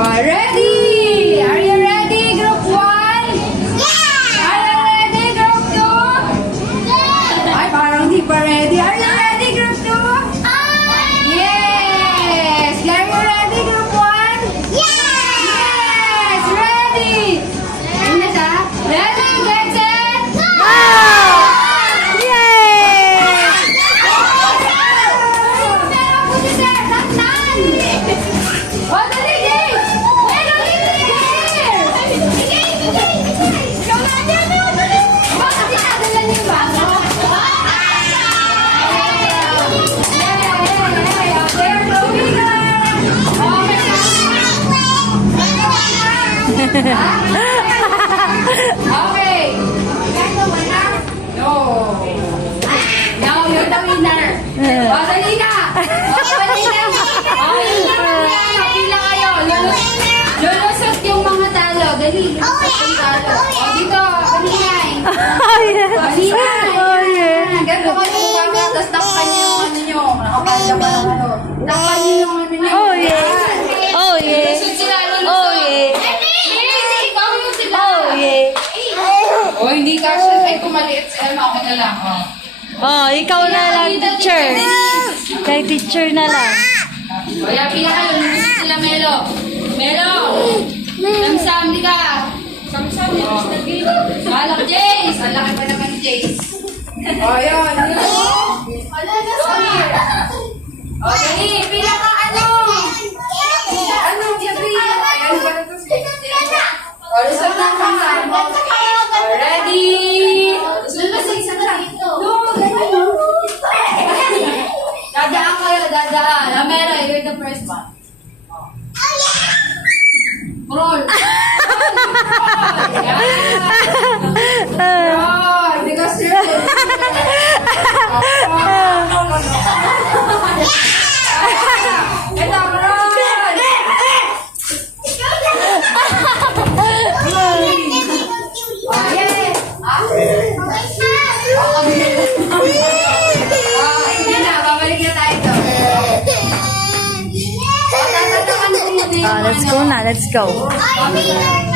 Oh, Okay. No. Now you're the winner. O, dali na. O, dali na. O, pila kayo. Lulus yung mga talo. Dali. Lulusot yung dito. Oh. Hindi ka siya. Ay, kumaliit si Emma. Okay na lang. O. Oh, ikaw na lang, teacher. Kay teacher na lang. Kaya pila kayo, lumusot sila Melo. Melo! Samsam, di ka. Samsam, di ka. Malak, Jace! Ang laki pa naman ni Jace. O, yun. Come here. O, dali, Dadaan. Amera, you're the first one. Roll. Roll. Uh, let's go now, let's go.